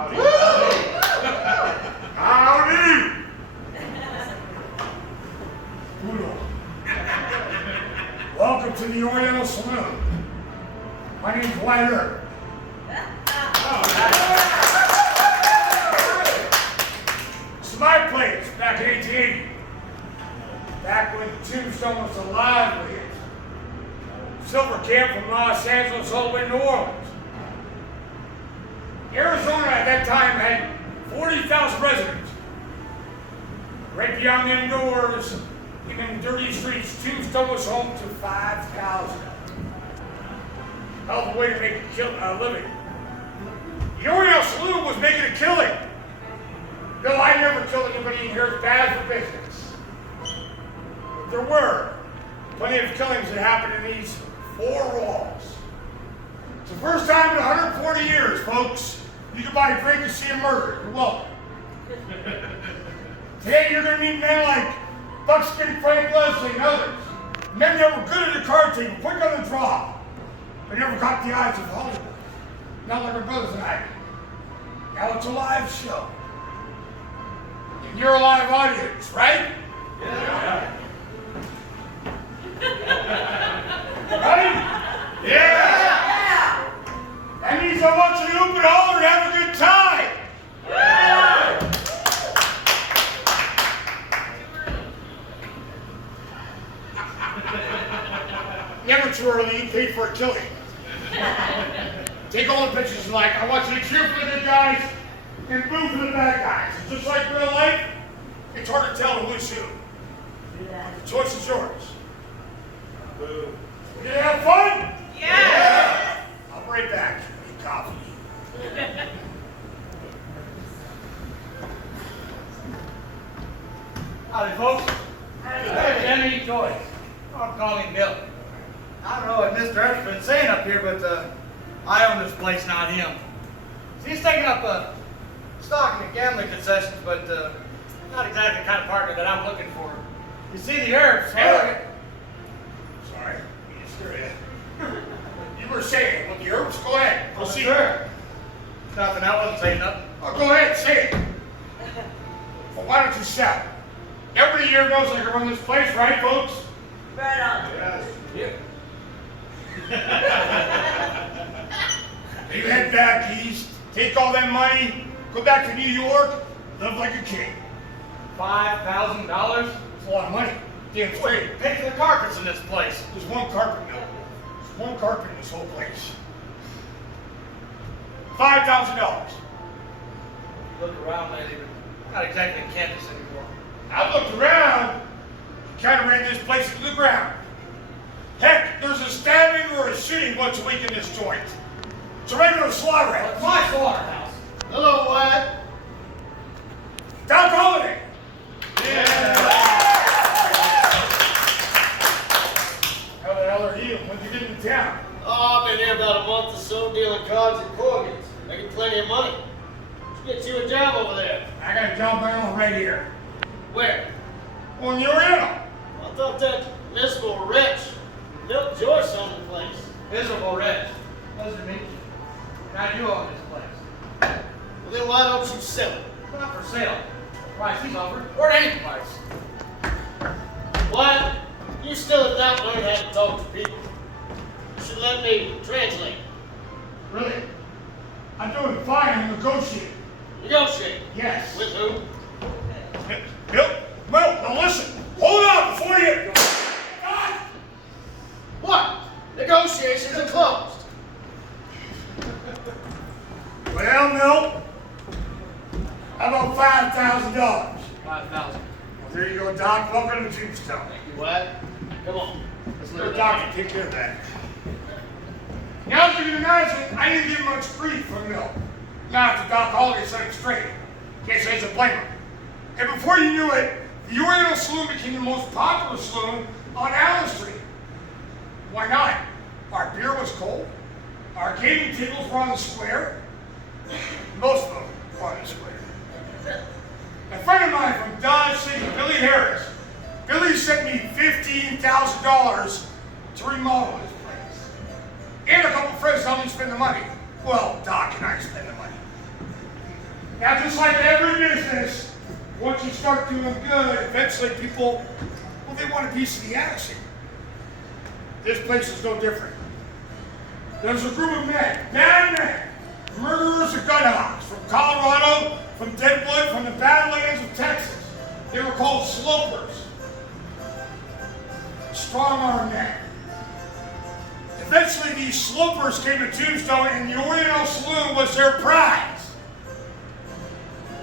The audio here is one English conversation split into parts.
Howdy. Howdy! Welcome to the Oriental Saloon. My name's Whiter. This is my place back in 1880. Back when Tombstone was alive with it. Silver camp from Los Angeles all the way to New Orleans. Arizona at that time had 40,000 residents. Right beyond the indoors, even in dirty streets, Tombstone was home to 5,000. Hell of a way to make a living. The Oriental Saloon was making a killing. Bill, I never killed anybody in here as bad for business. But there were plenty of killings that happened in these four walls. It's the first time in 140 years, folks, you can buy a drink and see a murder. You're welcome. Today you're going to meet men like Buckskin Frank Leslie and others. Men that were good at the card table, quick on the draw, but never caught the eyes of Holliday. Not like our brothers and I. Now it's a live show. And you're a live audience, right? Yeah. Right? Yeah! That means I want you to open holler and have a good time! Never too early, you paid for a killing. Take all the pictures and I want you to cheer for the good guys and boo for the bad guys. It's just like real life, it's hard to tell who's who. The choice is yours. Boo. We gonna have fun? Yeah! I'll be right back. Need coffee. Howdy, folks. Hey, Jimmy Joyce. I'm calling Bill. I don't know what Mr. Earp's been saying up here, but I own this place, not him. He's taking up a stock in the gambling concessions, but not exactly the kind of partner that I'm looking for. You see, the Earps. Sorry, you were saying, well, the herbs, go ahead. Proceed. Sure. Nothing, I wasn't saying nothing. Oh, go ahead, say it. Well, why don't you sell? Everybody here knows I can run this place, right, folks? Right on. Yes. You head back east, take all that money, go back to New York, live like a king. $5,000? It's a lot of money. Damn straight. Pay for the carpets in this place. There's one carpet mill. There's one carpet in this whole place. $5,000. Look around lately, but not exactly in Kansas anymore. I looked around, kind of ran this place to the ground. Heck, there's a stabbing or a shooting once a week in this joint. It's a regular slaughterhouse. It's my slaughterhouse. Hello, what? Doc Holliday. Yeah. How the hell are you? When'd you get into town? Oh, I've been here about a month or so dealing cards and corgans, making plenty of money. Let's get you a job over there. I got a job of my own right here. Where? On the Oriental. I thought that miserable wretch, Milt Joyce, owned the place. Miserable wretch. Pleasure to meet you. I do own this place. Well, then why don't you sell it? It's not for sale. The price he's offered, or any price. What? You still have not learned how to talk to people. You should let me translate. Really? I'm doing fine. I'm negotiating. Negotiate. Yes. With who? Bill, well, now listen. Hold on before you. God! What? Negotiations are closed. Well, Milt, how about $5,000? $5,000. Well, there you go, Doc. Welcome to Tombstone. What? Come on. Let's let the doctor take care of that. Now, as you can imagine, I didn't get much grief from Milt. Now, after Doc Holliday set him straight, can't say it's a blame him. And before you knew it, the Oriental Saloon became the most popular saloon on Allen Street. Why not? Our beer was cold. Our gaming tables were on the square. Most of them were on the square. A friend of mine from Dodge City, Billy Harris, Billy sent me $15,000 to remodel his place. And a couple friends helped me spend the money. Well, Doc and I spend the money. Now, just like every business, once you start doing good, eventually people, well, they want a piece of the action. This place is no different. There's a group of men, bad men, murderers of gun hogs from Colorado, from Deadwood, from the Badlands of Texas. They were called slopers. Strong-armed men. Eventually, these slopers came to Tombstone, and the Oriental Saloon was their prize.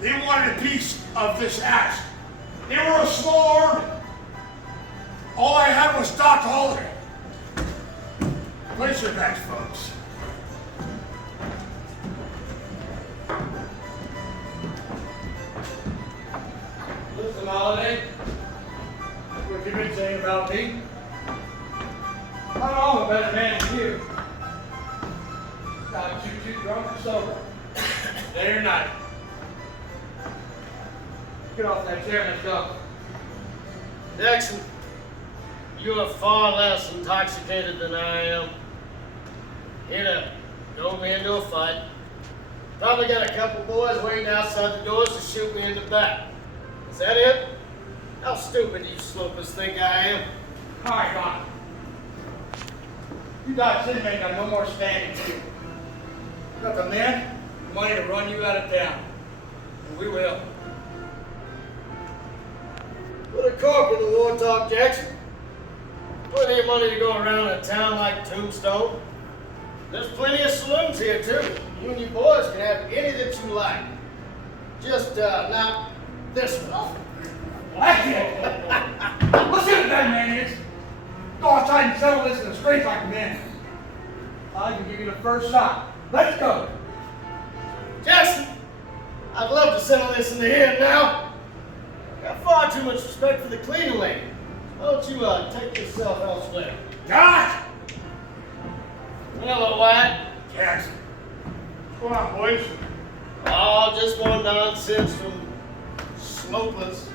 They wanted a piece of this action. They were a small army. All I had was Doc Holliday. Place your bets, folks. Listen, Holliday, what you been saying about me? I know I'm a better man than you. Got you too drunk or sober. Day or night. Get off that chair and let's go. Jackson, you are far less intoxicated than I am. Here to throw me into a fight. Probably got a couple boys waiting outside the doors to shoot me in the back. Is that it? How stupid do you slopers think I am? All right, Don. You Dodge City ain't got no more standing to you. You got the men, the money to run you out of town. And we will. Put a cork in the war talk, Jackson. Plenty of money to go around in a town like Tombstone. There's plenty of saloons here, too. You and your boys can have any that you like. Just, not this one. That's it. Let's see what that man is. Go outside and settle this in the streets like men. I can give you the first shot. Let's go. Jackson, I'd love to settle this in the here and now. I got far too much respect for the cleaning lady. Why don't you, take yourself elsewhere? Doc! Hello, Wyatt. Jackson. What's going on, boys? Oh, just more nonsense from slopers.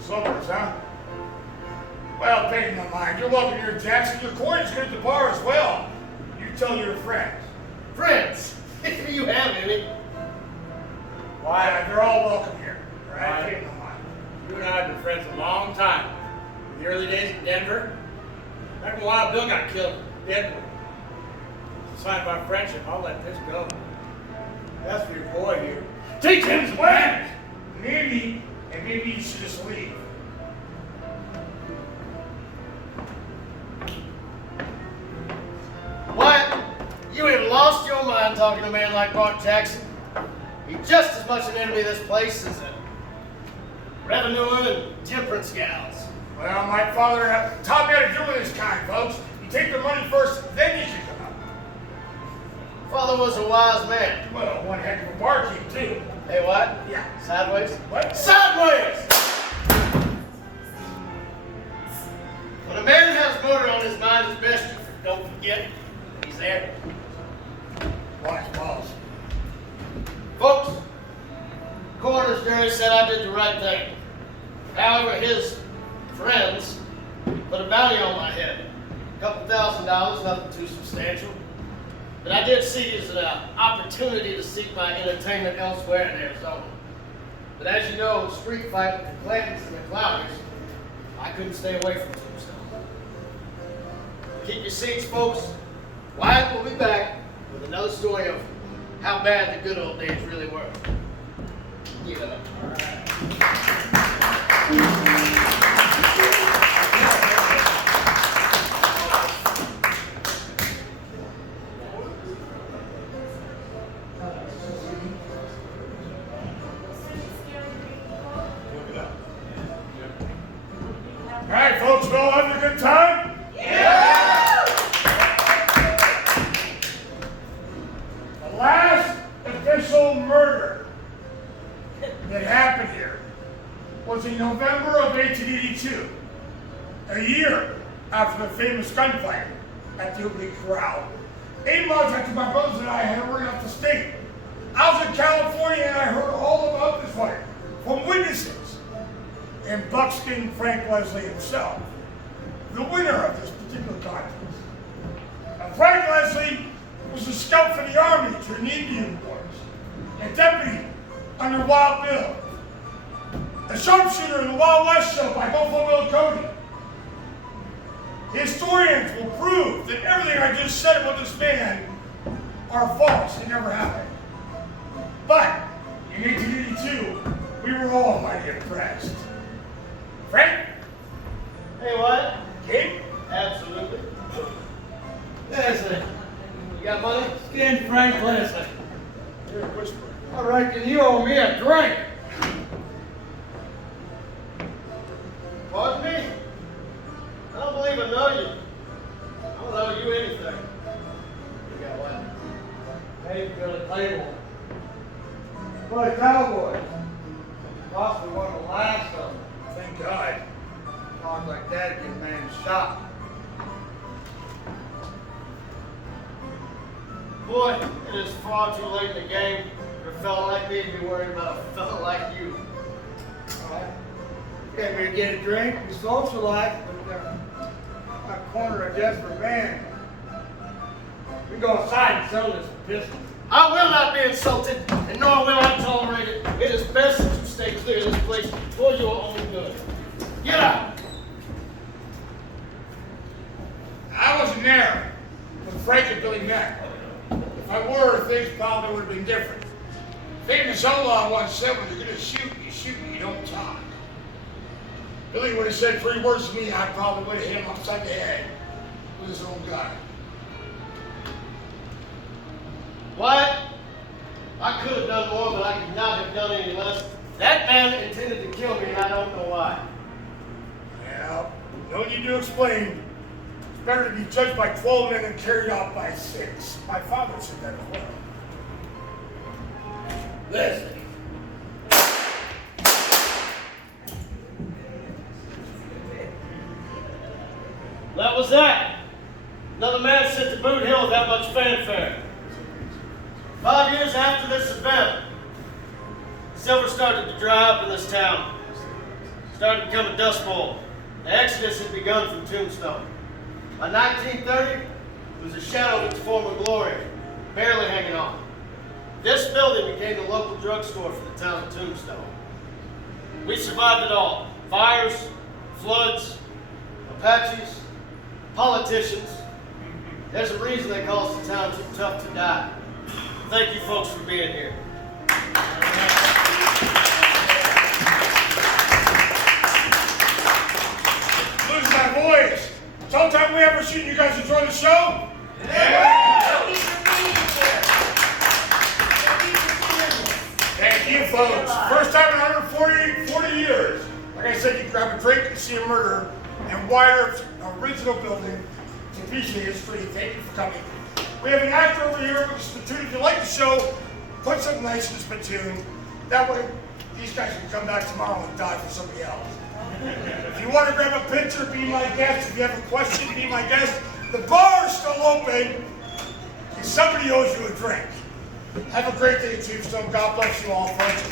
Slopers, huh? Well, pay no mind. You're welcome here, Jackson. Your coin's good at the bar as well. You tell your friends. Friends, if you have any. Why, they're all welcome here. All right? Right. Pay no mind. You and I have been friends a long time. In the early days in Denver. Back when Wild Bill got killed in Deadwood. It's a sign of our friendship. I'll let this go. That's for your boy here. Teach him some manners. Maybe, and maybe you should just leave. What? You have lost your mind talking to a man like Bart Jackson. He's just as much an enemy of this place as a revenue and temperance gals. Well, my father taught me how to deal with this kind, folks. You take the money first, then you can come up. Father was a wise man. Well, one heck of a barkeep, too. Hey, what? Yeah. Sideways? What? Sideways! When a man has murder on his mind, it's best you don't forget he's there. Watch balls. Folks, coroner's jury said I did the right thing. However, his friends put a bounty on my head. $2,000, nothing too substantial. But I did see it as an opportunity to seek my entertainment elsewhere in Arizona. But as you know, the street fight with the Clantons and the Clouders, I couldn't stay away from Tombstone. Keep your seats, folks. Wyatt will be back with another story of how bad the good old days really were. Yeah. All right, folks, we all having a good time? Yeah! The last official murder that happened here was in November of 1882, a year after the famous gunfight at the Oblique Corral. 8 months after my brothers and I had run up the state. I was in California and I heard all about this fight from witnesses and buckskin Frank Leslie himself, the winner of this particular contest. Now, Frank Leslie was a scout for the Army during the Indian Wars, and Deputy under Wild Bill. The sharpshooter in the Wild West show by Buffalo Bill Cody. The historians will prove that everything I just said about this man are false. It never happened. But in 1882, we were all mighty impressed. Frank? Hey, what? Kate? Absolutely. Listen, you got money? Skin Frank, listen. You're a whisperer. I reckon you owe me a drink. Pardon me? I don't believe I know you. I don't owe you anything. You got what? Maybe for the table. For the Cowboys. Possibly one of the last of them. Thank God. Talk like that, get a man shot. Boy, it is far too late in the game for a fella like me to be worried about a fella like you. Alright. Came here to get a drink, we socialize, but my corner a desperate man. We go outside and sell this pistol. I will not be insulted, and nor will I tolerate it. It is best that you stay clear of this place for your own good. Get out! I wasn't there when Frank and Billy met. If I were, things probably would have been different. Famous outlaw once said, when you're going to shoot, you don't talk. Billy would have said 3 words to me, I probably would have hit him upside the head with his own gun. Wyatt, I could have done more, but I could not have done any less. That man intended to kill me, and I don't know why. Well, no need to explain. It's better to be judged by 12 men and carried out by 6. My father said that as well. Listen. That was that. Another man sent to Boot Hill without much fanfare. 5 years after this event, silver started to dry up in this town. Started to become a dust bowl. The exodus had begun from Tombstone. By 1930, it was a shadow of its former glory, barely hanging on. This building became the local drugstore for the town of Tombstone. We survived it all. Fires, floods, Apaches, politicians. There's a reason they call us the town too tough to die. Thank you folks for being here. Losing my voice. It's all the time we ever shooting. You guys enjoy the show? Thank you, folks. First time in 140 years. Like I said, you grab a drink and see a murder and Wyatt's original building. It's a piece of history. Thank you for coming. We have an actor over here with a spittoon. If you like the show, put something nice in the spittoon. That way, these guys can come back tomorrow and die for somebody else. If you want to grab a picture, be my guest. If you have a question, be my guest. The bar is still open, and somebody owes you a drink. Have a great day, Tombstone. God bless you all, folks.